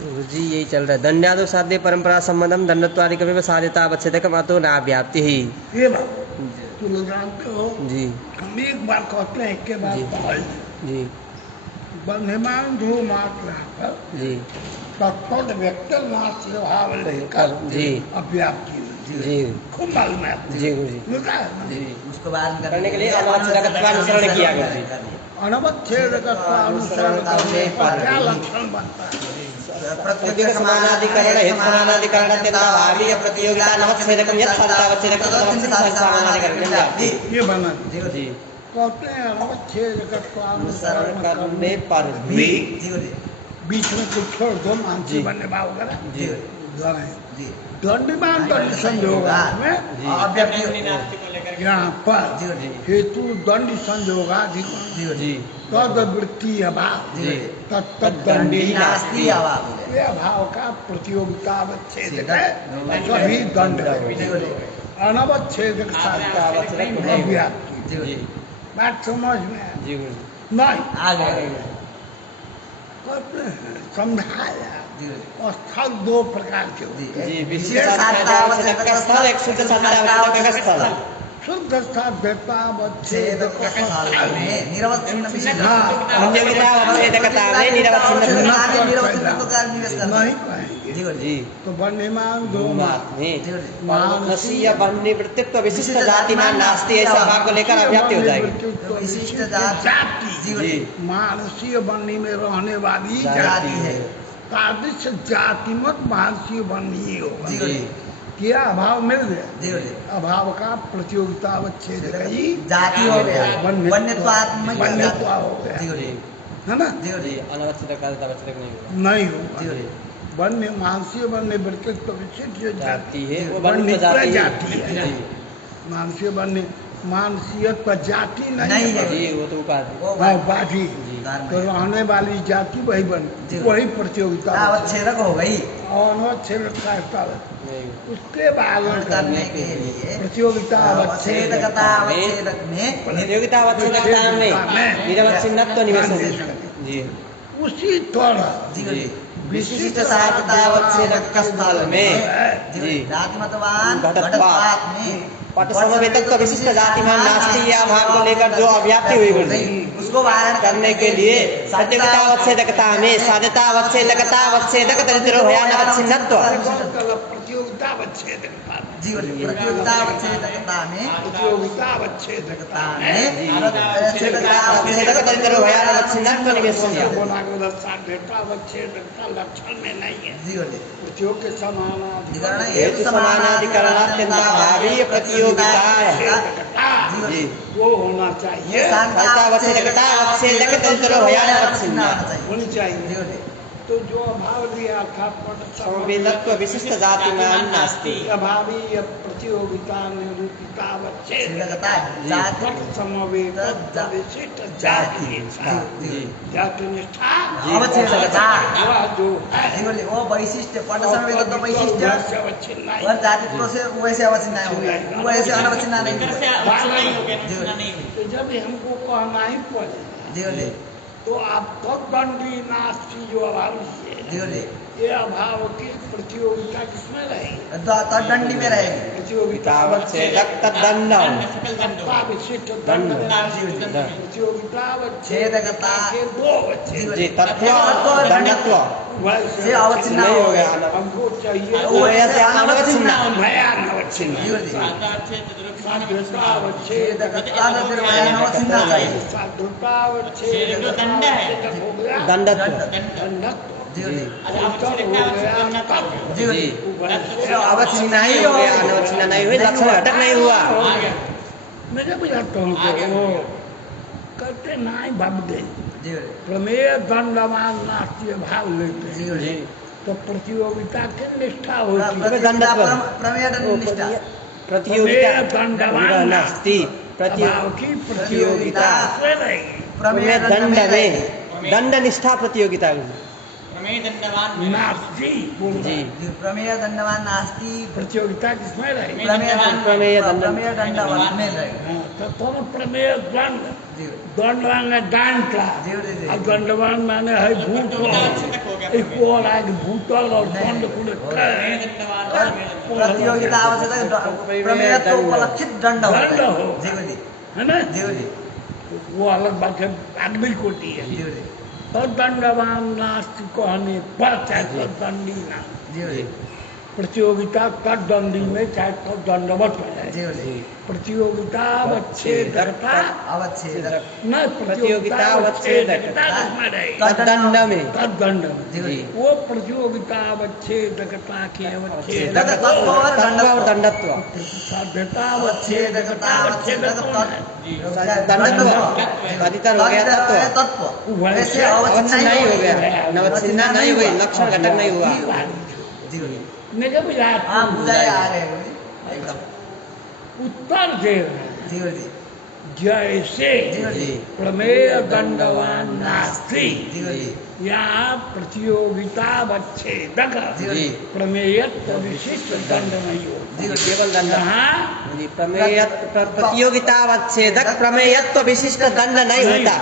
जी यही चल रहा है। दंड्यादो साध्य परंपरा संबंधम दंडत्वादिकमेव साध्यता अवच्छेदकम अतो नाव्याप्ति ही। ये बात तो लोग जानते हो जी हम एक बार कहते हैं के बाद पढ़ जी बंधमान धो मात्र जी तत्पद व्यक्त नास्ति भाव लेकर जी अव्याप्ति जी खूब मालूम है जी गुरु जी मिलता है ना? जी उसको बाद करने के लिए अनवच्छेदकत्वानुसरण किया गुरु जी। अनवच्छेदकत्वानुसरण करने पर क्या लक्षण बनता है? प्रत्युग समानाधिकरण हेतु समानाधिकरण अत्यंताभावी प्रतियोगिता नवच्छेदकम यत् साध्यतावच्छेदकम तदवच्छेद समानाधिकरण व्याप्ति। ये बना जी कहते हैं अनवच्छेदकत्वानुसरण करने पर भी बीच में कुछ छोड़ दो मानसी जी। बनने भाव करा जी दंडमान दंड संयोगात में यहाँ पर हेतु दंड संयोगाधिकरण जी तद वृत्ति अभाव जी तत्दंडी नास्ति ये अभाव का प्रतियोगिता अवच्छेद है सभी दंड अनवच्छेदक अव्याप्ति जी बात समझ में आया? जी गुरु जी नहीं समझाया और स्थल दो प्रकार के होते हैं। जी विशेष साध्यतावच्छेदक का स्थल एक शुद्ध साध्यतावच्छेदक का स्थल। शुद्ध साध्यतावच्छेदक में निरवच्छिन्न विशेष अन्यविधावच्छेदकता में निरवच्छिन्न नहीं कहेंगे जी तो वर्णमान दो मानसीय वन्यवृत्तित्व विशिष्ट जातिमान नास्ति ऐसा भाग को लेकर अव्याप्ति हो जाएगी। विशिष्ट जाति जी मानसीय वन्य में रहने वाली जाति है तादृश जातिमत मानसीय वन्य होगा जी क्या अभाव मिल गया जी अभाव का प्रतियोगिता अवच्छेद जाति हो गया वन्यत्वात्मक वन्यत्व हो गया जी है ना जी अनवच्छेदक अवच्छेदक नहीं होगा। नहीं होगा वन्य मानसीय वन्य वृत्तित्व विशिष्ट जो जाति है वो वन्य वन्य जाति है जी मानसीय वन्य मानसीयत्व जाति नहीं है जी वो तो उपाधि हाँ, उपाधि जी तो रहने वाली जाति वही बन वही प्रतियोगिता अवच्छेदक हो गई अनवच्छेदकता नहीं उसके पालन करने के लिए प्रतियोगिता अवच्छेदकता अवच्छेदक में प्रतियोगिता अवच्छेदकता में निरवच्छिन्नत्व निवेशन जी उसी तरह जी विशिष्ट साध्यतावच्छेदक का स्थल में जी जातिमतवान घटत्वात् घटत्वात् में पट समवेतत्व विशिष्ट जातिमान नास्ति या भाग को लेकर जो अव्याप्ति हुई गुरु जी उसको वारण करने के लिए प्रतियोगितावच्छेदकता में साध्यतावच्छेदक तदितरोभयानवच्छिन्नत्व प्रतियोगितावच्छेदकता जीवन प्रतियोगितावच्छेदकता में प्रतियोगितावच्छेदकता अवच्छेदक तदितरोभयानवच्छिन्नत्व निवेशन साध्यतावच्छेदकता लक्षण में नहीं है जीवन प्रतियोग के समानाधिकरण हेतु समानाधिकरणात्यंताभावी प्रतियोगिता जी वो होना चाहिए साध्यतावच्छेदकता अवच्छेदक तदितरोभयानवच्छिन्नत्व होनी चाहिए तो जो अभाव दिया था पट समवेतत्व विशिष्ट जातिमान नास्ति अभावी प्रतियोगिता निरूपिता छेदकता पट समवेत विशिष्ट जाति जाति निष्ठा अवच्छेदकता वह जो है जीवन वो वैशिष्ट पट समवेत तो वैशिष्ट अवच्छिन्न और जाति से वैसे अवच्छिन्न हो गया वैसे अनवच्छिन्न नहीं तो जब हमको कहना ही पड़े जीवन तो आप तत्दंडी नास्ति जो अभाव जीवन ये अभाव की प्रतियोगिता किसमें रहेगी दंडी में रहेगी प्रतियोगिता अवच्छेदक तद्दंडम विशिष्ट दंड प्रतियोगिता छेदकता के दो बच्चे जी तत्व दंडत्व से अवच्छिन्न नहीं हो गया हमको चाहिए वो ऐसे अनवच्छिन्न भयान अवच्छिन्न साध्यता अवच्छेदकता अनवच्छिन्न चाहिए साध्यता अवच्छेद दंड है दंडत्व दंडत्व जी जी अवच्छिन्न ही हो गया अनवच्छिन्न नहीं हुई लक्षण घटक नहीं हुआ मेरे बुझाता हूँ वो करते नहीं भावते प्रमेय दंडमान नास्ति भाव लेते जी तो प्रतियोगिता की निष्ठा होती प्रमेय निष्ठा प्रतियोगिता दंडमान नास्ति अभाव की प्रतियोगिता से रहेगी प्रमेय दंड में दंड निष्ठा प्रतियोगिता नास्ति जी प्रमेय दंडवान नास्ति प्रतियोगिता किसमें रहेगी प्रमेय दंड दंडवान में रहेगी तो तुम प्रमेय दंड दंडवान ने डांटा और दंडवान माने है भूत एक और आगे भूतल और दंड कुल प्रतियोगिता आवश्यक प्रमेयत्व उपलक्षित दंड दंड होता हो है जी है ना जी वो अलग बात है आदमी कोटि है जी तो दंडवान नास्ति कहने पर चाहे तो दंडी ना जी प्रतियोगिता तक दंडी में चाहे तो दंडवत हो जाए जी प्रतियोगिता अवच्छेदकता अवच्छेदक न प्रतियोगिता अवच्छेदकता तद्दंड में तद्दंड जी वो प्रतियोगिता अवच्छेदकता के छेदक अवच्छेदक तत्व और तत्व और दंडत्व साध्यता अवच्छेदकता अवच्छेदक दंडत्व अधितर हो गया तत्व तत्व वैसे वैसे अवच्छिन्न नहीं हो गया गया नवच्छिन्न नहीं हुई लक्षण घटक नहीं हुआ जी मेरे बुझा हाँ बुझाए आ रहे हैं एकदम उत्तर दे जी जी जैसे जी प्रमेय दंडवान नास्ति जी जी यहाँ प्रतियोगितावच्छेदक जी प्रमेयत्व विशिष्ट दंड नहीं हो जी केवल दंड यहाँ जी प्रतियोगितावच्छेदक प्रमेयत्व विशिष्ट दंड नहीं होता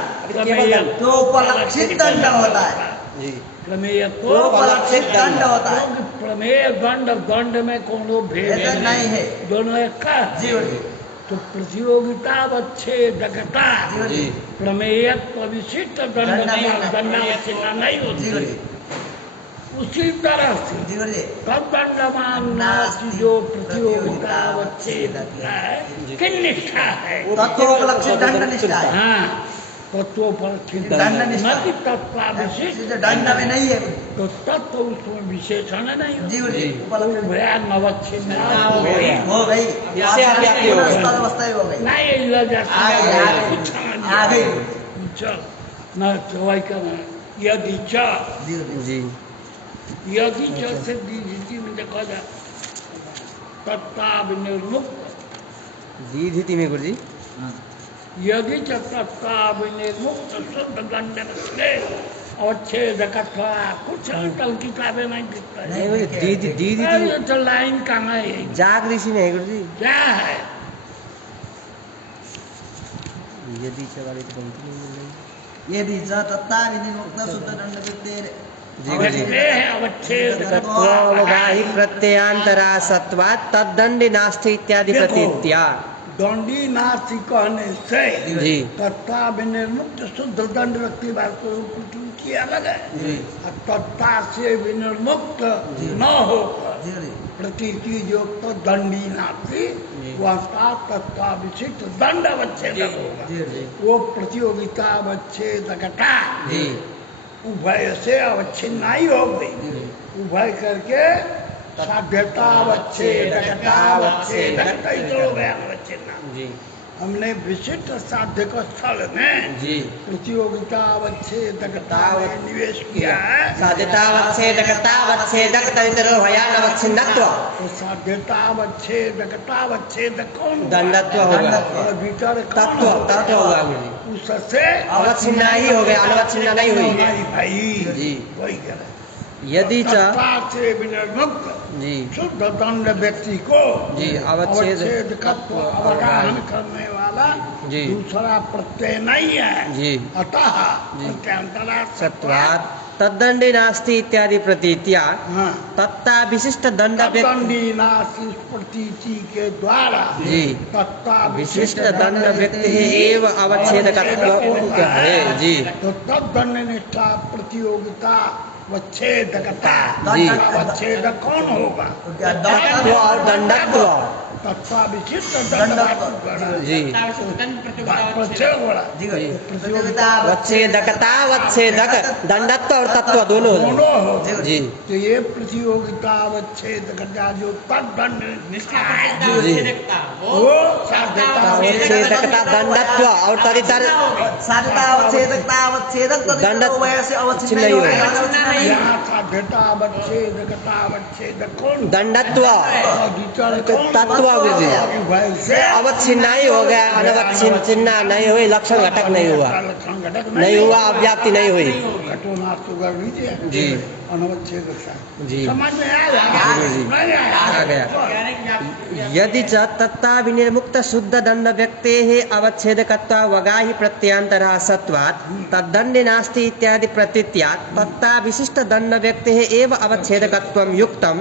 केवल दंड तो उपलक्षित दंड होता है जी प्रमेयत्व उपलक्षित दंड होता है क्योंकि प्रमेय दंड दंड में कोनो भेद भेद नहीं है दोनों एक का जी जी तो प्रतियोगितावच्छेदकता जी प्रमेयत्व विशिष्ट दंड दंडावच्छेद नहीं होती जी जी उसी तरह से जी जी तब दंडमान नास्ति जो प्रतियोगितावच्छेदक है कि निष्ठा है तत्व उपलक्षित दंड निष्ठा है हाँ तत्वोपलक्षित दंड निष्ठा न कि तत्वाविशिष्ट दंड में नहीं है तो तत्व उसमें विशेषण नहीं होता। जी जी तो उपलक्षित भया नवच्छिन्न हो गई जैसे आप याद किए हो गए। अवस्था हो गई नहीं लग जाता आ गई चल न चवाई करना यदि च जी जी यदि च से स्थिति में देखा जाए तत्ताव निर्मुक्त जी में गुरु जी यदि च तत्ताव निर्मुक्त शुद्ध दंड से अवच्छेदकत्वा कुछ कल किताबें नहीं दिखता है नहीं वो दी ये तो लाइन कहाँ है जाग ऋषि में है गुरु जी क्या है यदि चवाली तो बनती नहीं मिल रही यदि च तत्ता विनिमुक्त शुद्ध दंड वित्तेर जी गुरु जी अवच्छेद तत्वावगाहि प्रत्ययांतरा सत्वात् तद्दंडि नास्ति इत्यादि देखो। प्रतीत्या दंडी नास्ति कहने से जी तत्ता विनिर्मुक्त शुद्ध दंड व्यक्ति वास्तव की अलग है जी और तत्ता से विनिर्मुक्त न होकर जी जी प्रतीति युक्त दंडी नास्ति वास्ता तत्ता विशिष्ट दंड अवच्छेदक होगा जी जी वो प्रतियोगिता अवच्छेदकता जी उभय से अवच्छिन्न ही हो गई उभय करके साध्यता अवच्छेदकता अवच्छेदकता इधर हो गया अवच्छिन्न जी हमने विशिष्ट साध्य के स्थल में जी प्रतियोगिता अवच्छेदकता में निवेश किया है साध्यतावच्छेदकतावच्छेदक तदितरो भयानवच्छिन्नत्व तो साध्यता अवच्छेदकता अवच्छेदक कौन हुआ? दंडत्व होगा और भीतर कौन तत्व होगा? तत्व होगा गुरु जी उससे अवच्छिन्न ही हो गया अनवच्छिन्न नहीं हुई नहीं भाई जी। वही कह रहे यदि च तत्ता से विनिर्मुक्त जी शुद्ध दंड व्यक्ति को जी अवच्छेद अवच्छेदकत्व अवगाहन करने वाला जी। दूसरा प्रत्यय नहीं है जी अतः जी। प्रत्यंतरा सत्वात् तद्दंडि नास्ति इत्यादि प्रतीत्या हाँ तत्ता विशिष्ट दंड व्यक्ति दंडी नास्ति प्रतीति के द्वारा जी तत्ता विशिष्ट दंड व्यक्ति एव अवच्छेदकत्व है जी तो तब दंड निष्ठा प्रतियोगिता अवच्छेदकता जी। अवच्छेदक कौन होगा तत्व और दंडत्व तत्वा विशिष्ट दंडत्व। जी प्रत्यय होगा जी प्रतियोगिता वच्छेदकतावच्छेदक दंडत्व और तत्व दोनों हो दोनों हो जी तो ये प्रतियोगिता अवच्छेदकता जो तद्दंड निष्ठा है जी वो साध्यता अवच्छेदकता दंडत्व और तदितर साध्यता अवच्छेदक दंड वैसे अवच्छिन्न नहीं नहीं होगा। होगा यहाँ साध्यता अवच्छेदकता अवच्छेदक कौन दंडत्व अधितर कौन तत्व गुरु जी वैसे अवच्छिन्न ही हो गया अनवच्छिन्न नहीं हुई लक्षण घटक नहीं हुआ लक्षण घटक नहीं हुआ अव्याप्ति नहीं हुई घटो नास्तु कर लीजिए जी। अनवच्छेद जी। समझ में आया? जी। नहीं आया? आ गया। यदि च तत्ता विनिर्मुक्त शुद्ध दंड व्यक्तेः अवच्छेदकत्वावगाहि प्रत्यंतरः सत्वात् तद्दंडे नास्ति इत्यादि प्रतीत्यात् तत्ता विशिष्ट दंड व्यक्तेः एव अवच्छेदकत्वं युक्तं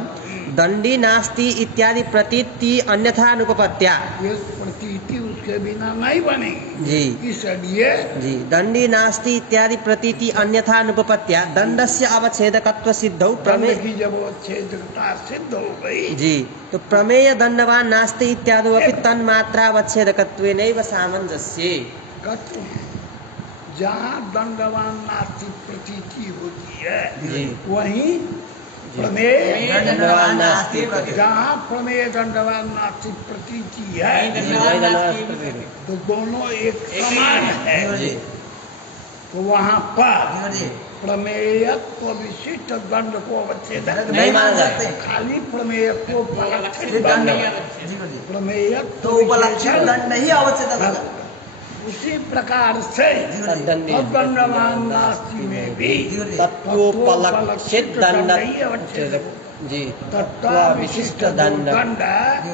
दंडी नास्ति इत्यादि प्रतीति अन्यथा अनुपपत्या। ये प्रतीति उसके बिना नहीं बनेगी जी। इसलिए जी। दंडी नास्ति इत्यादि प्रतीति अन्यथा अनुपपत्या दंडस्य अवच्छेदकत्व सिद्धौ दंड प्रमेय। की जब अवच्छेदकता सिद्ध हो गई जी। तो प्रमेय दंडवान नास्ति इत्यादि अपि तन्मात्रावच्छेदकत्वेनैव सामंजस्ये। जहाँ दंडवान नास्ति प्रतीति होती है जी। वहीं प्रमेय दंडवान नास्ति जहाँ प्रमेय दंडवान नास्ति प्रतीति है तो दोनों एक समान है जी। तो वहाँ पर प्रमेयत्व विशिष्ट दंड को अवच्छेदक नहीं मान सकते। खाली प्रमेयत्व उपलक्षित दंड दंड प्रमेयत्व तो उपलक्षित दंड ही अवच्छेदक होगा। उसी प्रकार से तद्दंडवान नास्ति में भी तत्वोपलक्षित दंड ही अवच्छेदक जी। तत्व विशिष्ट दंड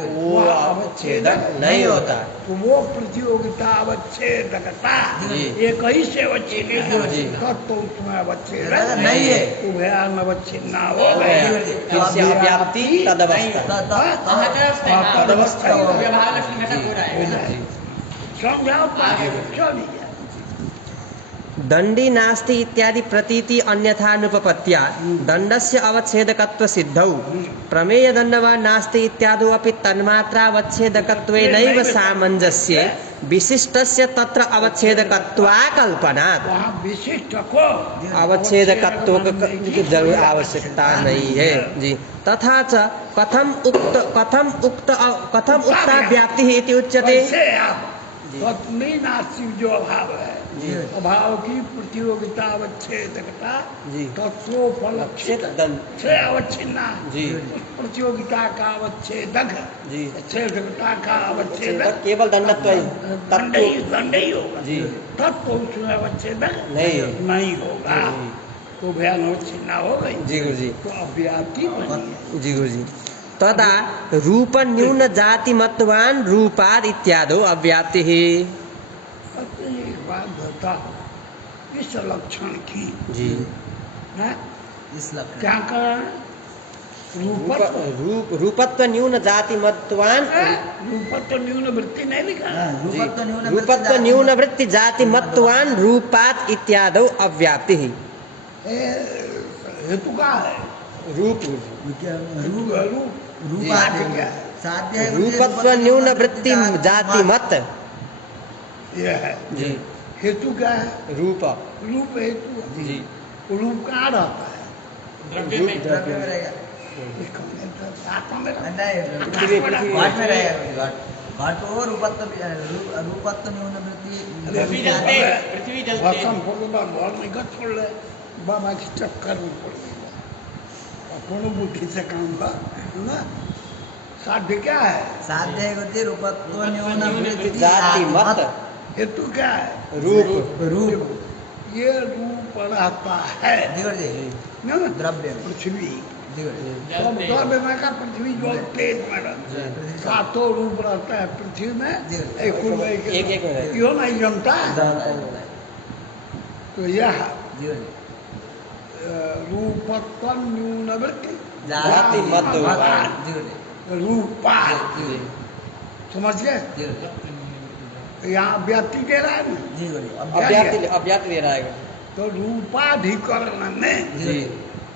वो अवच्छेदक नहीं होता। तो वो प्रतियोगिता अवच्छेदकता जी। एक ही से अवच्छेद जी। तो उसमें अवच्छेदक नहीं है। उभयान अवच्छिन्ना हो हो गया गया। फिर से अव्याप्ति तदवस्था। तदवस्था हो व्यवहार जी। समझाओ चलिए दंडी नास्ति इत्यादि प्रतीति अन्यथानुपपत्या दंडस्य अवच्छेदकत्व सिद्धौ प्रमेय दंडवान नास्ति इत्यादि अपि तन्मात्रावच्छेदकत्वेनैव सामंजस्ये विशिष्टस्य तत्र अवच्छेदकत्वाकल्पनात्। वहाँ विशिष्ट को अवच्छेदकत्व की जरूर आवश्यकता नहीं है। जी। तथा च कथम उक्ता व्याप्ति इति उच्यते। वैसे आप पत्नी नास्ति जो अभाव है अभाव की प्रतियोगिता अवच्छेदकता जी। तत्वोपलक्षित दंड से अवच्छिन्ना जी। उस प्रतियोगिता का अवच्छेदक जी। अवच्छेदकता का अवच्छेदक केवल दंडत्व ही दंड ही होगा जी। तत्व उसमें अवच्छेदक नहीं। नहीं होगा तो भयान अवच्छिन्ना हो गई जी गुरुजी। तो अव्याप्ति बनी। जी गुरुजी। तदा रूप न्यून जाति मतवान रूपाद इत्यादो अव्याप्ति ही। एक बात बता इस लक्षण की जी। है इस लक्षण क्या कर रूपत्व न्यून जाति मतवान रूपत्व न्यून वृत्ति नहीं लिखा रूपत्व न्यून वृत्ति जाति मतवान रूपात इत्यादो अव्याप्ति ही। हेतु का है रूप रूपत्व न्यून वृत्ति जाति मत यह है जी। हेतु क्या है रूप रूप हेतु जी। रूप कहाँ रहता है द्रव्य में रहेगा इसका मतलब आत्मा में रहता पृथ्वी घाट में रहेगा घाट और रूपत्व न्यून वृत्ति है। बर्तन फोड़ना घर में गट छोड़ ले बाबा की चक्कर में पड़ गया कोनो बुद्धि से काम का है ना साध्य क्या है साध्य होती रूपत्व न्यून वृत्ति जाति मत हेतु क्या है रूप ये रूप रहता है ना द्रव्य में पृथ्वी दिव्य द्रव्य में का पृथ्वी जो तेज में रहता है सातों रूप रहता है पृथ्वी में एक यो नहीं जमता तो यह रूपत्व न्यून वृत्ति जाति मत रूपा समझ गए यहाँ व्याप्ति दे रहा है ना अव्याप्ति ले रहा है। तो रूपाधिकरण में जी।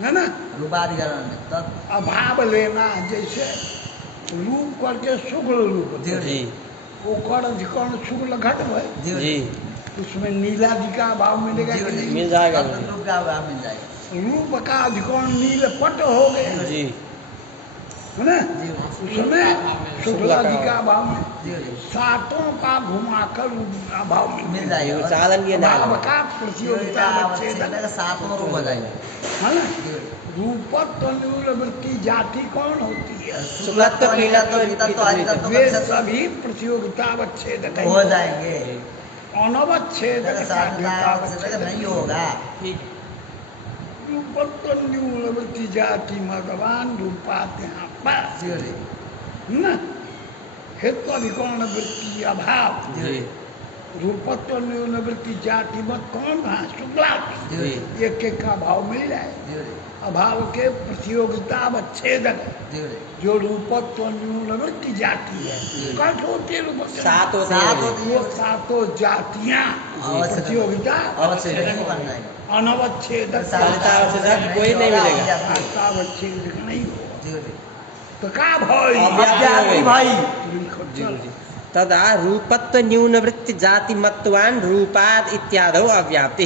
है ना रूपाधिकरण में तब अभाव लेना जैसे रूप करके शुक्ल रूप जी। वो कर अधिकरण शुक्ल घट है जी। उसमें नीला जी का अभाव मिलेगा कि नहीं मिल जाएगा रूप का अभाव मिल जाएगा रूप का अधिकरण नील पट हो गया जी। है ना उसमें शुक्ला जी का अभाव में जी सातों का घुमाकर अभाव मिल जाएगा चालन की अभाव का प्रतियोगिता अवच्छेदक सातों रूप हो जाएगा है ना रूपत्व न्यून वृत्ति जाति कौन होती है शुक्लत्व नीलत्व वे सभी प्रतियोगिता अवच्छेदक हो जाएंगे अनवच्छेदक नहीं होगा रूपत्व न्यूनवृत्ति जाति भगवान रूपात यहाँ पर जी जी न हेतु अधिकरण वृत्ति अभाव जी रूपत्व न्यूनवृत्ति जाति मत कौन रहा शुक्ला जी एक एक का भाव मिल जाए जी अभाव के प्रतियोगिता अवच्छेदक जी जो रूपत्व न्यूनवृत्ति जाति है कौन होती है रूपत्व सात होते सात हैं होते वो सातों जातियां अवच्छेदक। प्रतियोगिता अवच्छेदक नहीं बन जाएगा अनवच्छेदक सातवच्छेदक कोई नहीं मिलेगा। सातवच्छेदक नहीं होगा जी जी तो का भाई अव्याप्ति भाई चल तदा रूपत्व न्यूनवृत्ति जाति मत्वान रूपाद इत्यादौ अव्याप्ति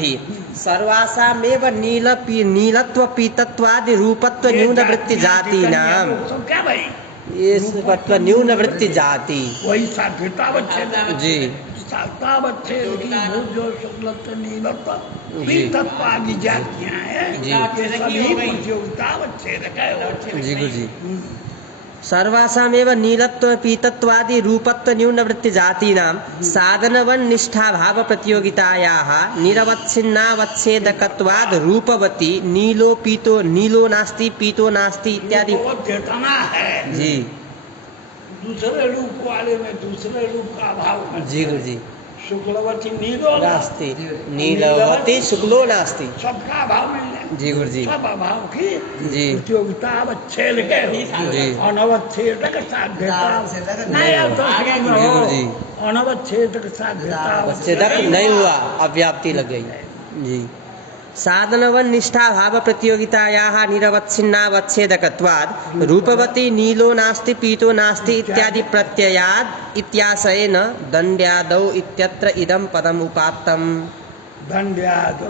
सर्वासामेव नीलत्व पीतत्वादि रूपत्व न्यूनवृत्ति जाति नाम सब क्या भाई ये रूपत्व न्यूनवृत्ति जाति वही साध्यतावच्छेद जी सातावच्छेद की भूत जो शुक्लत्व नीलत्व जी। पीतत्व आदि जातियां हैं जी। ये सभी प्रतियोगितावच्छेदक है जी गुरुजी सर्वासामेव नीलत्व पीतत्वादि रूपत्व न्यूनवृत्ति जातीनां साधनवन निष्ठाभाव प्रतियोगितायाः निरवच्छिन्नावच्छेदकत्वाद् रूपवती नीलो नास्ति पीतो नास्ति इत्यादि वो चेतना है जी दूसरे रूप वाले में दूसरे रूप का अभाव है जी गुरुजी शुक्लवती नीलो नास्ति नीलवती शुक्लो नास्ति सबका अभाव मिल जाए जी गुरुजी सब अभाव की जी प्रतियोगिता अवच्छेद के जी अनवच्छेदक साध्यता अवच्छेदक नहीं अब तो जी समझ में हो। गुरुजी अनवच्छेदक साध्यता अवच्छेदक नहीं हुआ अव्याप्ति लग गई जी साधनवन निष्ठाभाव प्रतियोगितायाः निरवच्छिन्नावच्छेदकत्वाद् रूपवती नीलो नास्ति पीतो नास्ति इत्यादि प्रत्ययाद् इत्याशयेन दण्ड्यादौ इत्यत्र इदं पदम् उपात्तम् दंड्यादौ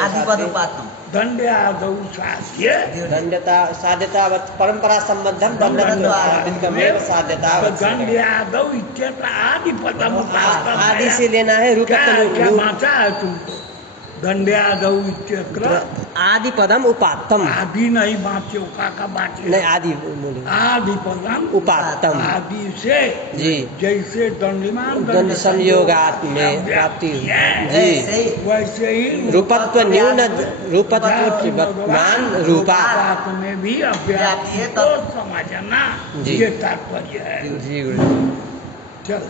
आदिपद उपात्तम दंड्यादौ साध्य दण्डता साध्यता परंपरा संबद्धं दण्डत्वमेव साध्यता दंड्यादौ इत्यत्र आदिपदम उपात्तम आदि से लेना है क्या रूपत्व बाँचा है तुमको दंड्यादौ इत्यत्र आदि पदम उपात्तम आदि नहीं बाँचे का बाँचे नहीं आदि बोले आदि पदम उपात्तम आदि से जी जैसे दंडिमान दंड संयोगात में प्राप्ति जी वैसे ही रूपत्व न्यून रूपत्व मान रूपा बात में भी अव्याप्ति है को तब। समझना जी। ये तात्पर्य है जी गुरु चल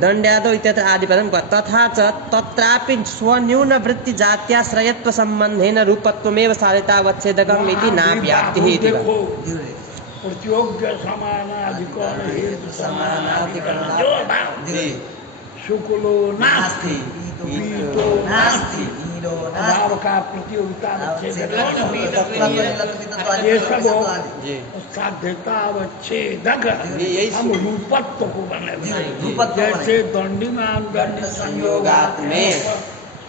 दंड्यादौ इत्यत्र आदिपदं तथा च तत्रापि स्वन्यूनवृत्ति जात्याश्रयत्व संबंधेन रूपत्वमेव साधितावच्छेदकम् इति नाव्याप्तिः इति देखो प्रत्योग्य समानाधिकरण हेतु समानाधिकरण जो भाव जी शुक्लो नास्ति पीतो नास्ति नीलो अभाव का प्रतियोगिता अवच्छेदक ये ये सब हो जी साध्यता अवच्छेदक यही हम रूपत्व को बने रूपत्व बने। जैसे दंडिमान दंड संयोगात में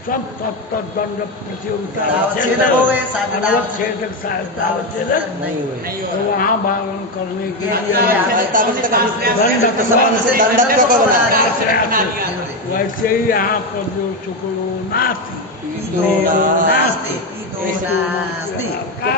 सब तत्व दंड प्रतियोगिता अवच्छेदक हो गए, साध्यता अवच्छेदक साध्यता अवच्छेदक नहीं हुए तो वहाँ भागन करने के लिए साध्यतावच्छेदक संबंध से दंडत्व को बना वैसे ही यहाँ पर जो शुक्लो नास्ति नास्ति नास्ति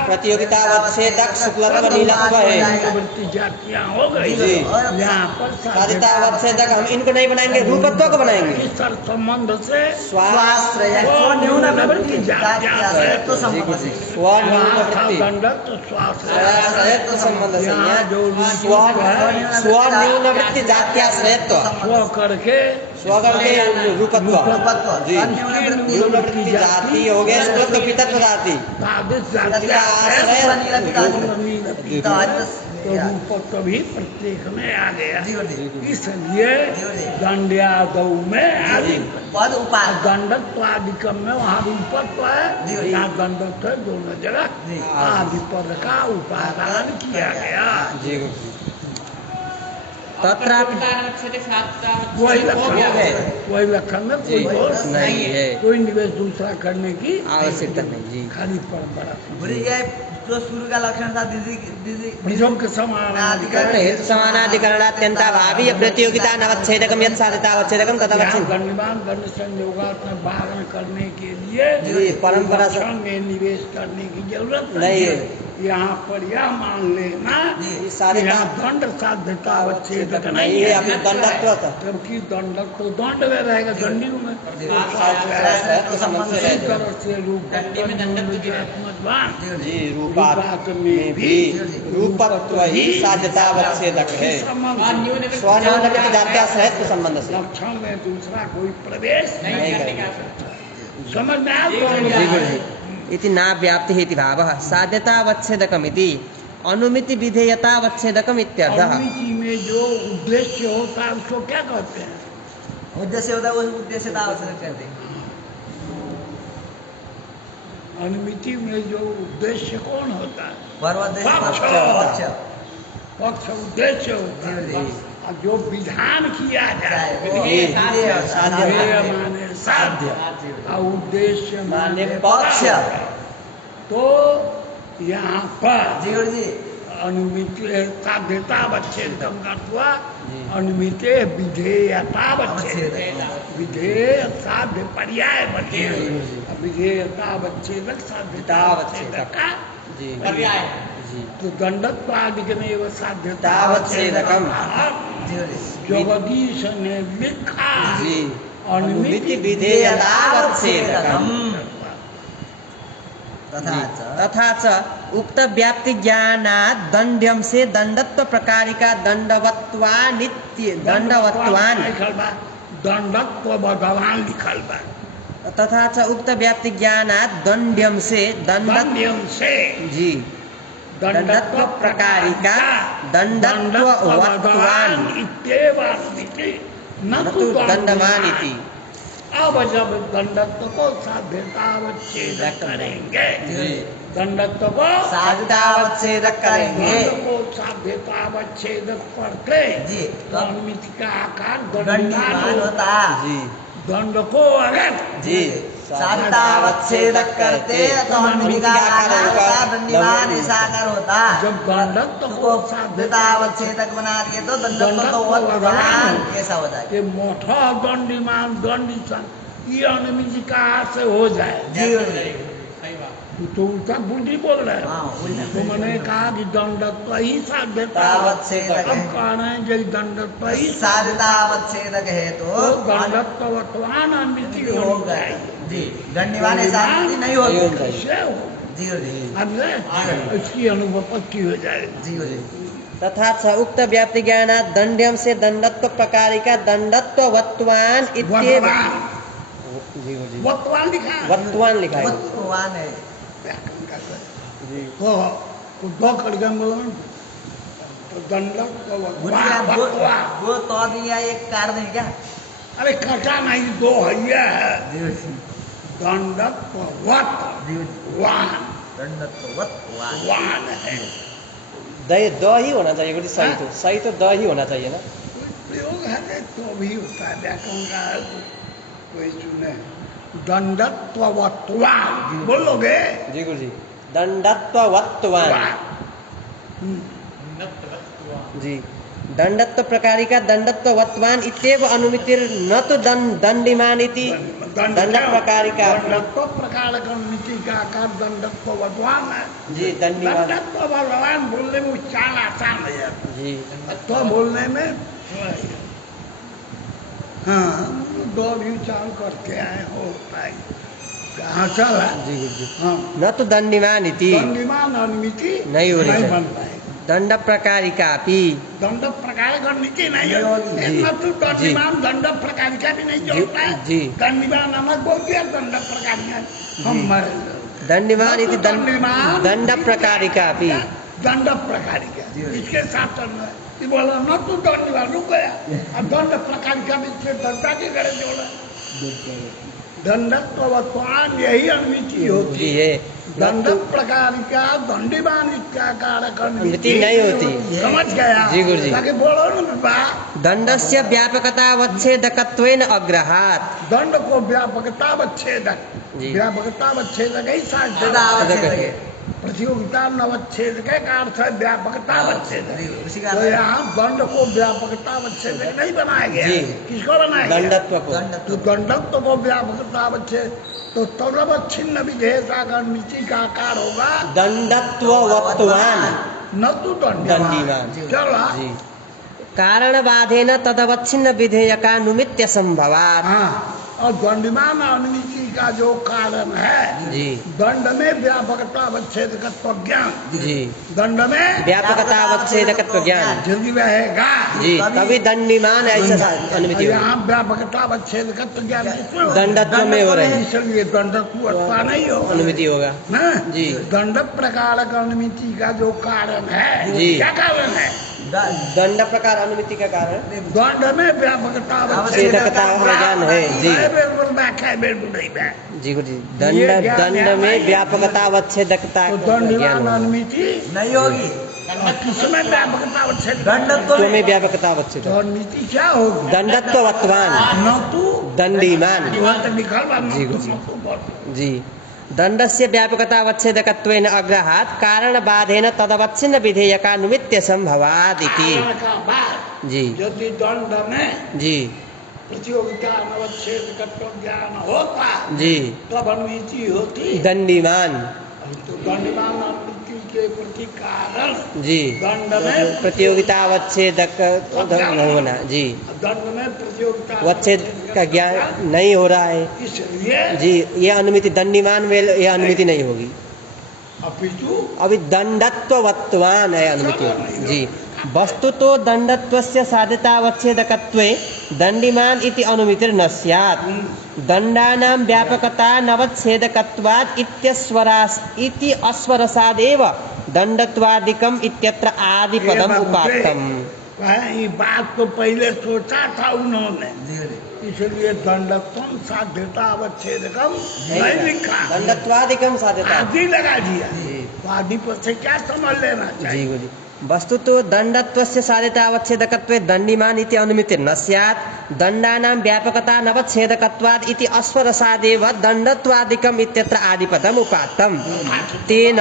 प्रतियोगिता अवच्छेदक शुक्लत्व नीलत्व है वृत्ति जातियाँ हो गई जी। यहाँ पर साधिता अवच्छेदक हम इनको नहीं बनाएंगे रूपत्व को बनाएंगे इस संबंध से स्वाश्रय न्यूनवृत्ति जात्याश्रयत्व संबंध से स्वन्यूनवृत्ति दंडक स्वास्थ्य आश्रयत्व संबंध से यहाँ जो स्वन्यूनवृत्ति जात्याश्रयत्व स्व करके स्वगण के रूपत्व रूपत्व जी न्यूनवृत्ति न्यूनवृत्ति जाति हो गए शुक्लत्व पीतत्व जाति तादिश तो रूपत्व भी प्रत्येक में आ गया इसलिए दंड्यादौ में आदि पद उपाय दंडत्वादिकम में वहाँ रूपत्व है यहाँ दंडत्व है दोनों जगह आदि पद का उपादान किया गया जी तत्र वही लक्षण है वही लक्षण में कोई दोष नहीं है कोई निवेश दूसरा करने की आवश्यकता नहीं जी खाली परंपरा बोलिए ये जो शुरू का लक्षण था दीदी निजम के समान हेतु समानाधिकरणात्यंताभावी प्रतियोगिता नवच्छेदकम यत् साधितावच्छेदकम तदवच्छेद गण्यमान गण्य संयोगात में भागन करने के लिए जी, परंपरा से- लक्षण में निवेश करने की जरूरत नहीं है यहाँ पर यह मान लेना जी, सारे कि यहाँ दंड साध्यता अवच्छेदक नहीं है है, अपने दंडत्व का जबकि दंड तो दंड में रहेगा दंडी में तो संबंध से इसी रहेगा। तरह से रूपात्मक जी रूपात्म में भी रूपत्व ही साध्यतावच्छेदक है स्वन्यूनमिति जात्या सहित संबंध से लक्षण में दूसरा कोई प्रवेश नहीं करेगा। समझ में आया जी गुरुजी इति न व्याप्ति इति भावः साध्यतावच्छेदकमिति अनुमिति विधेयतावच्छेदकम् इत्यर्थः। अनुमिति में जो उद्देश्य होता है उसको क्या कहते हैं? उद्देश्य होता है वो उद्देश्यता अवच्छेदक कहते हैं। अनुमिति में जो उद्देश्य कौन होता है? परवोद्देश्य पक्ष। पक्ष पक्ष उद्देश्य होता है। जी। और जो विधान किया जाए वो विधेय साध्य विधेय माने साध्य और उद्देश्य माने पक्ष। तो यहाँ पर जी गुरु जी अनुमिति साध्यतावच्छेदकम का हुआ जी। अनुमिते विधेयतावच्छेदक अवच्छेदक। विधेय साध्य पर्याय बचे जी, जी। विधेयतावच्छेदक साध्यतावच्छेदक का जी पर्याय जी तो दंडत्व आदि के में वो तावच्छेदकम। जी गुरु जी जगदीश ने लिखा जी अनुमिति विधेयतावच्छेदकम् तथा जी। च तथा च उक्त व्याप्ति ज्ञानात् दंड्यम से दंडत्व प्रकारिका दंडवत्वानित्य दंडवत्वान लिखल बा दंडत्व भगवान लिखल बा तथा च उक्त व्याप्ति ज्ञानात् दंड्यम से दंडत्व दंड्यम से जी दंडत्व प्रकारिका दंडत्ववत्वान इत्येवास्मिति न न तु तु दंडवान दंडवान इति। अब जब दंडत्व को साध्यतावच्छेद करेंगे जी दंडत्व को साध्यतावच्छेदक करेंगे दंड को साध्यतावच्छेद करके जी तो अनुमिति का आकार दंडीमान दंडीमान होता जी दंड को अगर जी साध्यतावच्छेदक करते तो अनुमिति का आकार होता दंडीमान ऐसा आकार होता। जब दंडत्व को को साध्यतावच्छेदक बना दिए तो दंडत्ववत्वान कैसा हो जाए? ये मोटा दंडीमान दंडीसन ये अनुमिति का से हो जाए जी गुरु जी। तो उल्टा बुद्धि बोल रहे हाँ, हो उल्टा। तो मैंने कहा कि दंडत्व ही साध्यता तावच्छेदक अब है। कह रहे हैं कि दंडत्व ही साध्यतावच्छेदक है तो दंडत्वत्वान अनुमिति हो होनी गए चाहिए जी दंडीमान ऐसा अनुमिति नहीं होती। नहीं होती। कैसे हो जी गुरु जी। अब इसकी अनुपत्ति हो जाएगी जी गुरु जी। तथा च उक्त व्याप्ति ज्ञानात् दंड्यम से दंडत्व प्रकारिका दंडत्ववत्वान इत्येव जी गुरुजी वत्वान लिखा है। वत्वान लिखा है वत्वान है। व्याकरण का सर। जी तो दो कड़िया बोलो तो दंडत्व गुरु जी आप वत्वा वो तो दिया एक कार दें क्या? अरे कटा नहीं दो हैया है जी गुरु जी। दंडत्व वत जी गुरु जी। वान दंडत्ववत्वान। वान है द ही होना चाहिए गुरुजी सही तो द ही होना चाहिए ना प्रयोग है तो भी होता है व्याकरण का कोई सुने दंडत्ववत्वान बोलोगे जी गुरुजी दंडत्ववत्वान जी दंडत्व प्रकारिका दंडत्ववत्वान इत्येव अनुमितिर न तो दंडिमान इति दंड प्रकारिका दंडत्व प्रकार का नीति का आकार दंडत्ववत्वान है जी दंडिमान दंडत्व भगवान बोलने में उच्चारण आसान है यार जी तो बोलने में हाँ दो भी उच्चारण करके आए होता है कहाँ चला जी गुरुजी हाँ न तो दंडिमान इति दंडिमान अनुमिति नहीं हो रही नहीं है। बन पाएगी दंड प्रकारिकापि दंड प्रकार का नीति नहीं नहीं होगी। है न तो दंडिमान दंड प्रकारिका भी नहीं जोड़ता है जी। दंडिमान नमक बोल दिया दंड प्रकारिका हम मर दंडिमान इति दंडिमान दंड प्रकारिकापि दंड प्रकारिका जी। इसके साथ चलना है ये बोला न तो दंडिमान रुक गया और दंड प्रकारिका भी इसके दंडा के घरे जोड़ा दंडत्ववत्वान यही अनुमिति होती जी है है दंड प्रकारिका दंडीमान कारक अनुमिति नहीं होती समझ गया जी गुरुजी। ताकि बोलो न बा दंडस्य व्यापकतावच्छेदकत्वेन अग्रहात् दंड को व्यापकतावच्छेदक जी। व्यापकतावच्छेदक ही साध्यता साध्यतावच्छेदक है। प्रतियोगिता नवच्छेद का अर्थ है व्यापकता अवच्छेद। उसी का तो यहाँ दंड को व्यापकता अवच्छेद नहीं बनाया गया। जी। किसको बनाया गया? दंडत्व को। तो दंडत्व को व्यापकता अवच्छेद तो तदवच्छिन्न विधेयता का नीति का आकार होगा दंडत्व वत्वान न तो दंडीवान। चला जी। कारण बाधेन तदवच्छिन्न विधेयकानुमित्य संभवात्। हाँ, और दंडमान अनुमिति का जो कारण है जी दंड में व्यापकता अवच्छेदकत्व ज्ञान, जी दंड में व्यापकता अवच्छेदकत्व ज्ञान। यदि रहेगा जी तभी दंडीमान ऐसा अनुमिति होगी। यहाँ व्यापकता अवच्छेदकत्व ज्ञान किसमें होगा? दंडत्व में हो रहे हैं, इसलिए दंडत्व अथवा नहीं होगा अनुमिति होगा। ना? जी। दंड प्रकार का अनुमिति का जो कारण है जी। क्या कारण है? दंड प्रकार अनुमिति का कारण दंड में व्यापकता अवच्छेदकता ज्ञान है। जी बिल्कुल व्याख्या है, बिल्कुल नहीं है। जी गुरु जी। ये दंड ज्ञान दंड है में भाई। व्यापकता अवच्छेदकता तो ज्ञान दंडमान होगा। अनुमिति नहीं होगी। किसमें व्यापकता अवच्छेद दंडत्व तो में व्यापकता अवच्छेद तो नीति क्या होगी? दंडत्व वत्वान न तू दंडीमान। लिखल बा जी, न जी। तू जी दंडस्य व्यापकता अवच्छेदकत्वेन अग्रहात् कारण बाधेन तदवच्छिन्न विधेयकानुमित्य संभवात् इति। कारण का बाद जी यदि दंड में जी प्रतियोगिता अवच्छेदकत्व ज्ञान होता जी तब अनुमिति होती। दंडीमान। तो दंडमान अनुमिति के प्रति कारण जी दंड में प्रतियोगिता अवच्छेदक होना। जी दंड में प्रतियोगिता अवच्छेद का ज्ञान नहीं हो रहा है। इसलिए जी ये अनुमिति दंडीमान में ये अनुमिति नहीं होगी। अपितु अभी दंडत्ववत्वान है अनुमिति होगी। जी वस्तु तो दंडत्वस्य साध्यतावच्छेदकत्वे दंडीमान इति अनुमितिर्न स्यात्। दंडानां व्यापकता नवच्छेदकत्वात् इति अस्वरसादेव दंडत्वादिकम् इत्यत्र आदिपदम् उपात्तम्। ये बात तो पहले सोचा था उन्होंने, जी इसलिए दंडत्वम साध्यता अवच्छेदकम नहीं लिखा, दंडत्वादिकम साध्यता। आदि लगा दिया। जी तो आदि पर से क्या समझ लेना जी चाहिए? गुरु जी। वस्तु तो दंडत्वस्य साध्यतावच्छेदकत्वे दंडीमान इति अनुमितिर्न स्यात्। दंडानां व्यापकता नवच्छेदकत्वात् इति अस्वरसादेव दंडत्वादिकम् इत्यत्र आदिपदम् उपात्तम्। तेन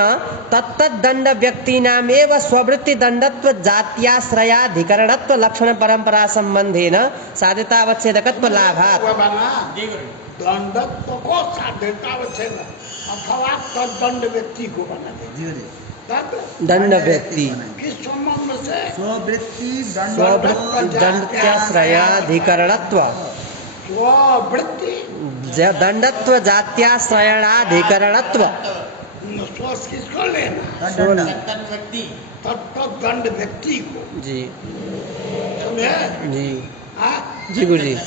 तत्तद्दंड व्यक्तीनामेव स्ववृत्ति दंडत्व जात्याश्रयाधिकरणत्व लक्षण परंपरा संबंधेन साध्यतावच्छेदकत्व लाभात्। वो बना दंडत्व को साध्यता अवच्छेद अथवा तद्दंड व्यक्ति को बना दे। जी दंड व्यक्ति किस संबंध से? स्ववृत्ति स्ववृत्ति दंडत्याश्रयाधिकरणत्व स्ववृत्ति दंडत्व जात्याश्रयणाधिकरणत्व। स्व किसको लेना? तत्दंड व्यक्ति को, जी समझे? जी हाँ? जी गुरु जी। तो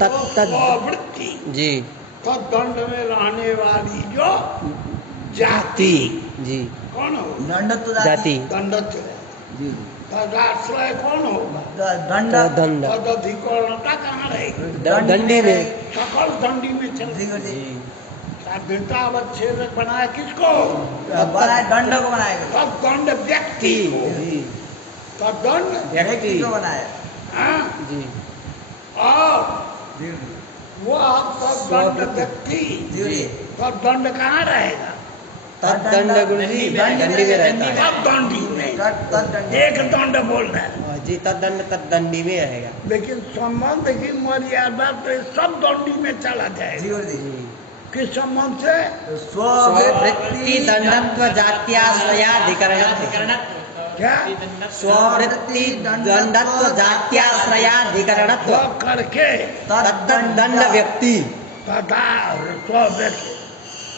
तत्त स्ववृत्ति जी तद्दंड में रहने वाली जो जाति जी कौन हो? दंडत्व जाति दंडत्व। जी तदाश्रय कौन होगा? दंड दंड तदधिकरणता कहाँ रहेगी? दंडी में। सकल दंडी में चल जी जी साध्यता अवच्छेदक बनाया किसको? बनाए दंड को बनाएगा। तद्दंड व्यक्ति को। जी तद्दंड व्यक्ति को बनाया। हाँ? जी और जी वह तद्दंड व्यक्ति जी तद्दंड कहाँ रहेगा? तद्दंड गुरु जी दंडी में रहता है। तद्दंडी में। दंड एक दंड बोल रहे हैं, जी तद्दंड तद्दंडी में रहेगा। लेकिन संबंध की मर्यादा तो सब दंडी में चला जाएगा। जी किस संबंध से? स्ववृत्ति दंडत्व जात्याश्रयाधिकरणत्व। क्या? स्ववृत्ति दंडत्व जात्याश्रयाधिकरणत्व वह करके तद्दंड व्यक्ति। तथा स्वव्यक्ति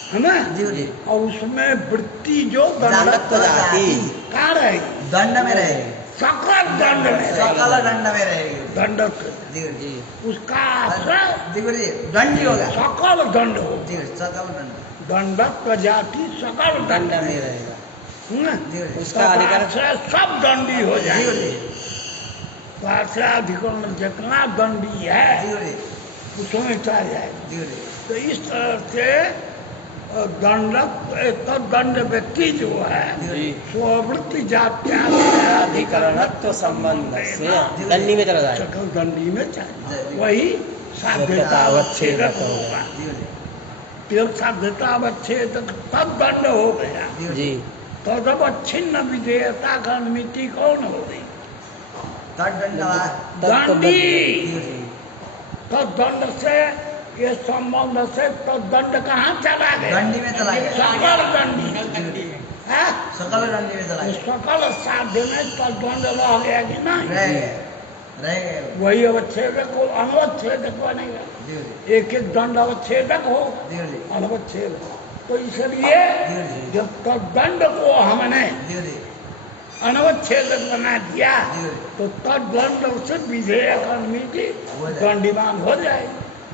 है ना? जी जी और उसमें वृत्ति जो दंडत्व जाति कहाँ रहेगी? दंड में रहेगी। सकल दंड में सकल रहेगी। दंड में रहेगी। दंडत्व जी जी उसका आश्रय जी जी दंड ही होगा। सकल दंड हो। जी सकल दंड दंडत्व जाति सकल दंड दंड में रहेगा। जी उसका अधिकार आश्रय सब दंडी हो जी जाए। जी तो आश्रय अधिकरण जितना दंडी है जी उसमें चला जाए। जी जी तो इस तरह से दंड व्यक्ति जो है जी स्ववृत्ति जात्या अधिकरणत्व संबंध से दंडी में चला जाएगा। सकल दंडी में चाहिए, वही साध्यता साध्यता अवच्छेदक अवच्छेदक होगा। जी फिर साध्यतावच्छेद तब दंड हो गया। जी तदवच्छिन्न विधेयता का अनुमिति कौन हो गई? दंडी। तदंड से ये संबंध से तदंड कहाँ चला गया? दंडी में चला गया। सकल दंडी है? सकल दंडी में चला तो गया। सकल साध्य में तदंड रह गया कि नहीं? रह गए। वही अवच्छेदक हो, अनवच्छेदक बनेगा। जी एक एक दंड अवच्छेदक हो, जी जी अनवच्छेद। तो इसलिए जी। जब तदंड को हमने जी जी अनवच्छेदक बना दिया जी। तो तदंड से विधेयक अनुमिति हो जाए। दंडीमान हो जाए।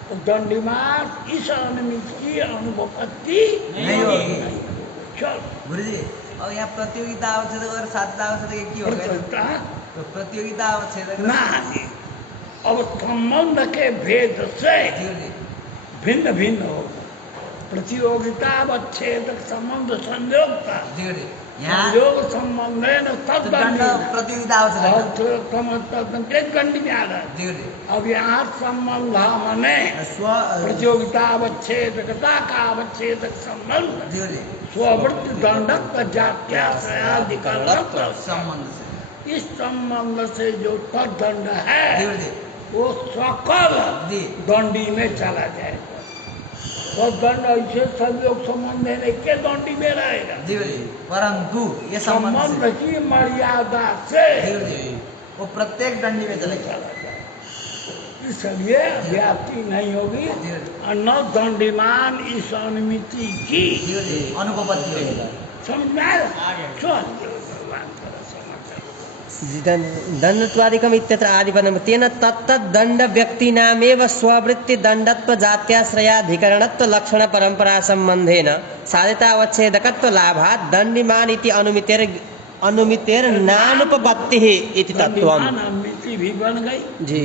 तो दंडीमान इस अनुमिति की अनुपत्ति नहीं होगी। चल गुरु जी, और यहाँ प्रतियोगिता आवश्यक और साध्यता आवश्यक एक ही हो गया। प्रतियोगिता तो प्रतियोगिता आवश्यक ना जी। अब संबंध के भेद से जी जी भिन्न भिन्न हो। प्रतियोगिता अवच्छेदक संबंध संयोगता जी जी यहाँ संयोग संबंध है न तो दंड तदंडी प्रतियोगिता आवश्यक दंडी में आ रहा। जी जी अब यहाँ संबंध मने स्व प्रतियोगिता अवच्छेदकता का अवच्छेदक संबंध जी जी स्ववृत्ति दंडक जात्याश्रयाधिकरणत्व संबंध से इस संबंध से जो तदंड जी है जी वो सकल जी दंडी में चला जाएगा। तो दंड ऐसे संयोग संबंध है के दंडी में रहेगा। जी जी परंतु ये संबंध संबंध से की मर्यादा से जी जी वो प्रत्येक दंडी में चलेगा। चला जाए, इसलिए व्याप्ति नहीं होगी। जी न दंडिमान इस अनुमिति की जी जी अनुपपत्ति होगी। समझ में आया? चल भगवान थोड़ा समझ दंडत्वादिकम इत्यत्र आदिपदम तेन तत्तद्दंड व्यक्तिनामेव स्ववृत्ति दंडत्व जात्याश्रयाधिकरणत्व लक्षण परंपरा संबंधेन साधितावच्छेदकत्व लाभात् दंडिमान इति अनुमितेर नानुपपत्तिः इति तत्वम्। दंडिमान अनुमिति भी बन गई। जी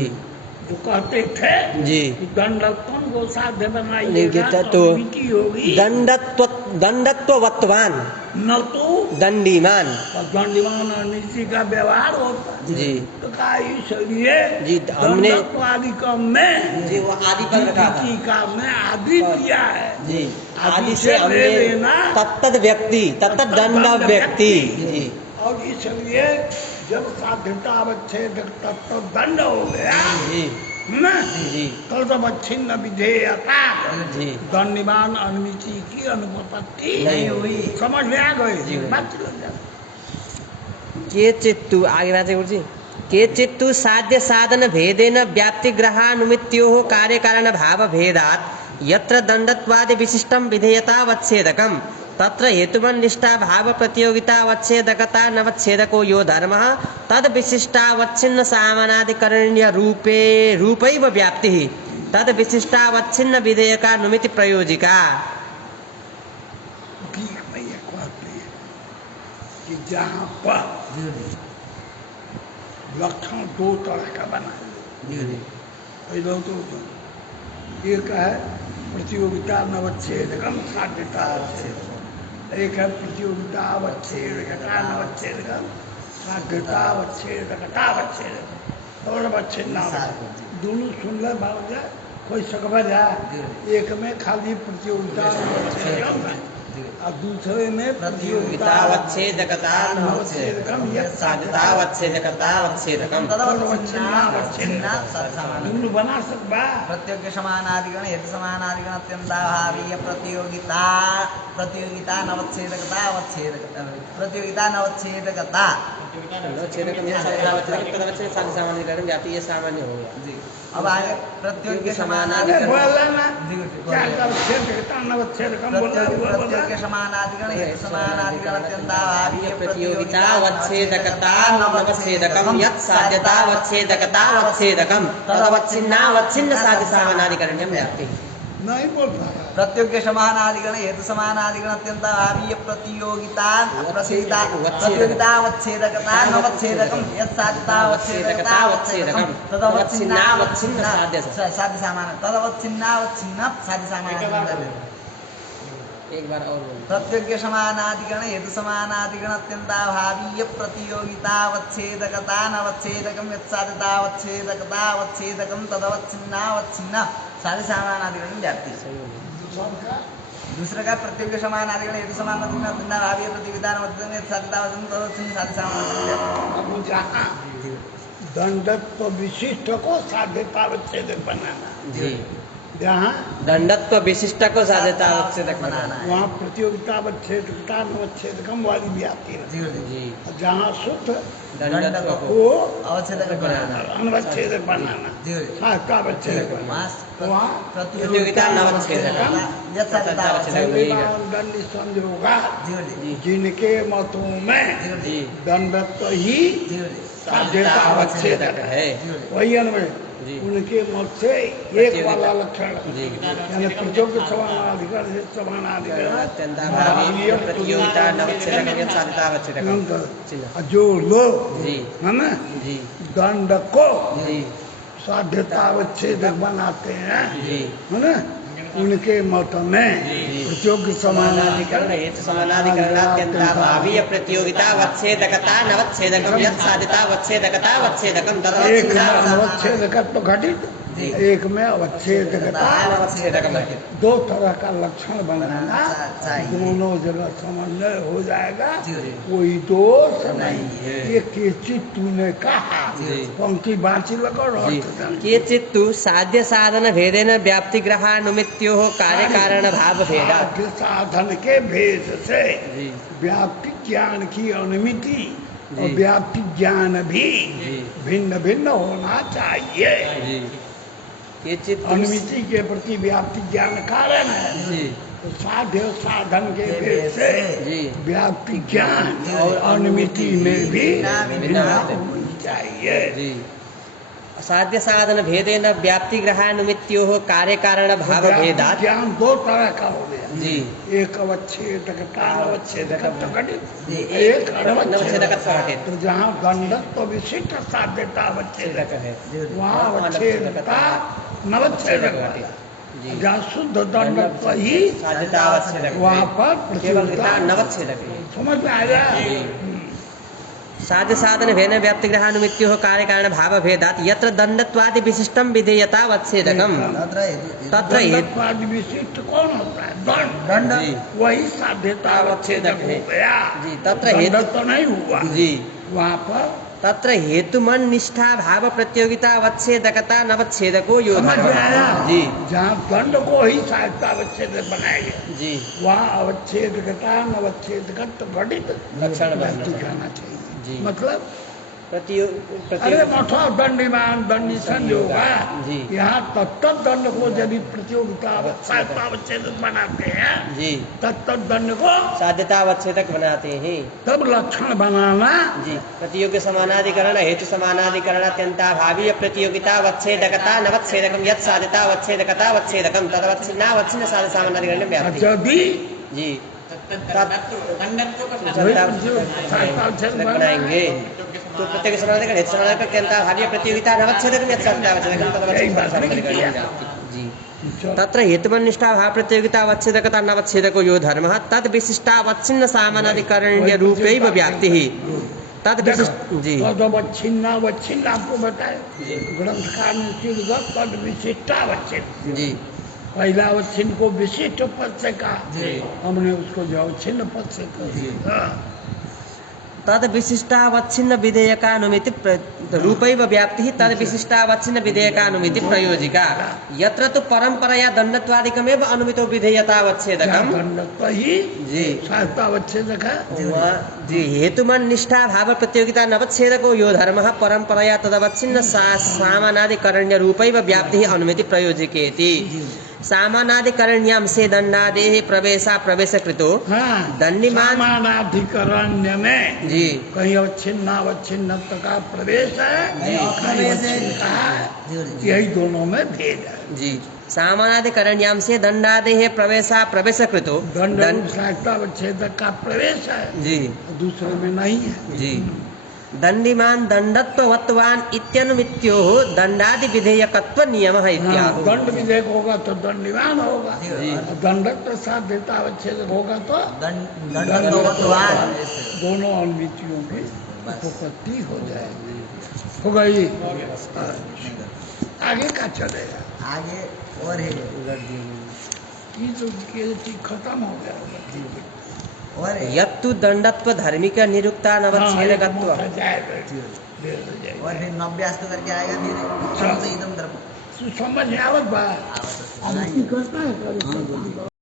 जो कहते थे जी कि दंडत्वम को साध्य नहीं, बनाइएगा तो तो अनुमिति होगी दंडत्ववत्वान न तो दंडीमान। दंडिमान अनुमिति का व्यवहार होता है। जी तो कहा इसलिए जी, हमने दंडत्वादिकम में जी वो आदि पद रखा था। का में आदि दिया है। जी आदि आदि से से ले हमने लेना तत्तद व्यक्ति तत्तद दंड व्यक्ति। जी और इसलिए जब साध्यता अवच्छेद तत्व दंड हो गया जी न जी तदवच्छिन्न विधेयता जी दंडिमान अनुमिति की अनुपत्ति नहीं हुई। समझ में आ गई जी। बात लग जाए। के चित्तु आगे बात है गुरु जी। के चित्तु साध्य साधन भेदेन व्याप्ति ग्रहानुमित्योः कार्य कारण भाव भेदात् यत्र दंडत्वादि विशिष्टं विधेयतावच्छेदकम् तत्र हेतुबन्निष्ठा भाव प्रतियोगितावच्छेदकता नवच्छेदको यो धर्मः तद विशिष्टावच्छिन्न सामानाधिकरण्य रूपैव व्याप्तिः तद विशिष्टावच्छिन्न विधेयकानुमिति प्रयोजिका। ठीक भैया कहते हैं कि जहाँ पर जी जी लक्षण दो तरह का बना है। जी जी पहले तो एक है प्रतियोगिता नवच्छेदकम साध्यता अवच्छेदकम। एक है प्रतियोगिता अवच्छेदकता नवच्छेदकम साध्यता अवच्छेदकता अवच्छेदकम और अवच्छेदना दोनों सुन ले बात जाए कोई सकभर है। एक में खाली प्रतियोगिता अवच्छेदकम है और दूसरे में प्रतियोगितावच्छेदकता नवच्छेदकम साध्यतावच्छेदकतावच्छेदकम दोनों बना सकता। प्रत्योग्य समानाधिकरण हेतु समानाधिकरण अत्यंताभावीय प्रतियोगिता प्रतियोगिता नवच्छेदकता अवच्छेदकता प्रतियोगिता नवच्छेदकता व्याप्ति ये सामान्य हो गया। जी अब आगे प्रत्योग्य अरे समानाधिकरण बोला ना जी, जी, क्या बोलिए। अवच्छेदकता नवच्छेदकम बोला प्रत्योग्य समानाधिकरण हेतु समानाधिकरण अत्यंताभावीय प्रतियोगितावच्छेदकता नवच्छेदकम यत् साध्यतावच्छेदकतावच्छेदकम तदवच्छिन्नावच्छिन्न साध्य सामानाधिकरण्यं व्याप्ति। नहीं बोल रहा है। प्रत्योग्य समानाधिकरण हेतु समानाधिकरण अत्यंताभावीय प्रतियोगिता प्रतियोगितावच्छेदकता नवच्छेदकम यत् साध्यतावच्छेदकतावच्छेदकम तदवच्छिन्नावच्छिन्न साध्य सामान तदवच्छिन्नावच्छिन्न साध्य सामान। एक बार और बोलो। प्रत्योग्य समानाधिकरण हेतु समानाधिकरण अत्यंताभावीय प्रतियोगितावच्छेदकता नवच्छेदकम यत् साध्यतावच्छेदकतावच्छेदकम तदवच्छिन्नावच्छिन्न साध्य सामानाधिकरण व्याप्ति। सबका दूसरे का प्रतियोगी समान आदि हेतु समान न भावी प्रतियोगिता न साधता अब जहाँ दंडत्व विशिष्ट को साध्यतावच्छेद बनाना, जी जहाँ दंडत्व विशिष्ट को साध्यतावच्छेदक बनाना है। वहाँ प्रतियोगितावच्छेदकता नवच्छेदकम वाली भी आती है। जी जी जी और जहाँ शुद्ध दंडत्व को को अवच्छेदक बनाना अनवच्छेदक बनाना, जी साध्यतावच्छेदक बनाना, वहाँ प्रतियोगिता नवच्छेदकम दंड संयोगा जी जिनके मतों में जी दंडत्व ही जी साध्यतावच्छेदक है, वही अन्वय जी उनके मत से एक वाला लक्षण जी यानी प्रतियोगी समानाधिकरण से समानाधिकरण अत्यंताभावी प्रतियोगिता नवच्छेदकम यत् साध्यतावच्छेदकम अनंतर जो लोग जी है ना जी दंड को जी साध्यतावच्छेदक बनाते हैं, जी है ना, उनके मत में प्रतियोगी समानाधिकरण हेतु समानाधिकरणात्यंताभावी प्रतियोगितावच्छेदकता नवच्छेदकम यत् साध्यतावच्छेदकतावच्छेदकम एक में अनवच्छेदकत्व घटित, एक में अवच्छेदकता अवच्छेदकम दो तरह का लक्षण बनाना, चाहिए। दोनों जगह समन्वय हो जाएगा, जी। कोई दोष नहीं है। ये केचित तूने कहा, जी। पंक्ति बाँची लगो और जी अर्थ समझो। केचित्तु साध्य साधन भेदेन व्याप्तिग्रहानुमित्योः कार्य कारण भाव भेदा साध्य साधन के भेद से जी व्याप्ति ज्ञान की अनुमिति और जी। व्याप्ति ज्ञान भी जी। भिन्न भिन्न होना चाहिए। जी केचित्तु अनुमिति के प्रति व्याप्ति ज्ञान कारण है, जी तो साध्य साधन के भेद से जी व्याप्ति ज्ञान और अनुमिति में भी भिन्नता होनी चाहिए। जी साध्य साधन भेदेन व्याप्तिग्रहानुमित्योः कार्य कारण भाव व्याप्ति भेदात् ज्ञान दो तरह का हो गया, जी एक अवच्छेदकता अवच्छेदकत्व घटित, जी, एक नवच्छेदकत्व अनवच्छेदकत्व घटित। तो जहाँ दंडत्व विशिष्ट साध्यता अवच्छेदक है, है वहाँ अवच्छेदकता नवच्छेदक वाला। जी जहाँ शुद्ध दंडत्व ही साध्यतावच्छेदक वहाँ पर केवल प्रतियोगिता नवच्छेदक है। समझ में आया। साध्य साधन भेन व्याप्तिग्रहानुमित्योः कार्य कारण भाव भेदात् यत्र दंडत्वादि विशिष्टम विधेयतावच्छेदकम तत्र हेतु दंडत्वादि विशिष्ट कौन होता है? दंड। दंड जी वही साध्यता अवच्छेदक हो गया, जी, तत्र हेतु- दंडत्व नहीं हुआ। जी वहाँ पर तत्र हेतुमन निष्ठा भाव प्रतियोगिता अवच्छेदकता नवच्छेदको यो समझ में आया। जी जहाँ दंड को ही साध्यता अवच्छेदक बनाया गया, जी वहाँ अवच्छेदकता नवच्छेदकत्व घटित लक्षण बनना वस्तु चाहिए। जाना चाहिए। जी मतलब अरे प्रतियोगिता मठो दंडिमान दंडी संयोगा, जी। यहाँ तत्त दंड को जब प्रतियोगिता साध्यता अवच्छेदक बनाते हैं, जी तत्त दंड को साध्यतावच्छेदक बनाते हैं। तब लक्षण बनाना। जी प्रतियोगी समानाधिकरण हेतु समानाधिकरण अत्यंताभावी प्रतियोगितावच्छेदकता नवच्छेदकम यत् साध्यतावच्छेदकतावच्छेदकम तदवच्छिन्नावच्छिन्न साध्य समानाधिकरण व्याप्ति यदि जी साध्यतावच्छेदक बनाएंगे तो प्रत्येक समानाधिकरण हेतु समानाधिकरण अत्यंताभावी प्रतियोगिता नवच्छेदकम यत् साध्यतावच्छेदकम तदवच्छिन्न साध्य समानाधिकरण व्याप्ति जी तत्र हेतुबन्निष्ठा भाव प्रतियोगिता अवच्छेदकता नवच्छेदको यो धर्मः तद विशिष्टावच्छिन्न सामानाधिकरण्य रूपैव व्याप्तिः तद विशिष्ट जी तदवच्छिन्नावच्छिन्न आपको बताए ग्रंथकार ने शीर्षक तद विशिष्टावच्छिन्न, जी पहला अवच्छिन्न को विशिष्ट पद से कहा, हमने उसको जो अवच्छिन्न पद से कहा। तद विशिष्टावच्छिन्न विधेयकानुमिति रूपैव व्याप्तिः तद विशिष्टावच्छिन्न विधेयकानुमिति प्रयोजिका यत्र तु परंपरया दंडत्वादिकमेव अनुमितो विधेयतावच्छेदकम दंडत्व ही जी साध्यतावच्छेदक है। जी हेतुमन निष्ठा भाव प्रतियोगिता नवच्छेदको यो धर्मः परंपरया तदवच्छिन्न सामानादिकरण्य रूपैव व्याप्तिः अनुमिति प्रयोजिकेति सामानादिकरण्यां से दंडादेः प्रवेशा प्रवेशकृतो हाँ, दंडिमान सामानाधिकरण्य में जी कहीं अवच्छिन्नावच्छिन्न का प्रवेश है, जी, कहीं अवच्छिन्न का है, यही दोनों में भेद है। जी सामानादिकरण्यां से दंडादेः प्रवेशा प्रवेशकृतो दंड साध्यतावच्छेदक का प्रवेश है, जी दूसरे में नहीं है। जी दंडिमान दंडत्ववत्वान इत्यनुमित्योः दंडादि विधेयकत्व नियमः इत्यादि दंड विधेयक होगा तो दंडिमान होगा, जी। दंडत्व साध्यतावच्छेदक होगा तो दंडत्वान दोनों अनुमितियों की उपपत्ति हो जाएगी। हो गई, आगे का चलेगा। आगे और है ये तो ये चीज खत्म हो गया। और यत्तु दंडत्व धार्मिक निरुक्ता नवच्छेदकत्व। जाएगा और फिर नव्यास्त करके आएगा फिर एकदम धर्म समझ में आवत बा। आवश्यक अब करता है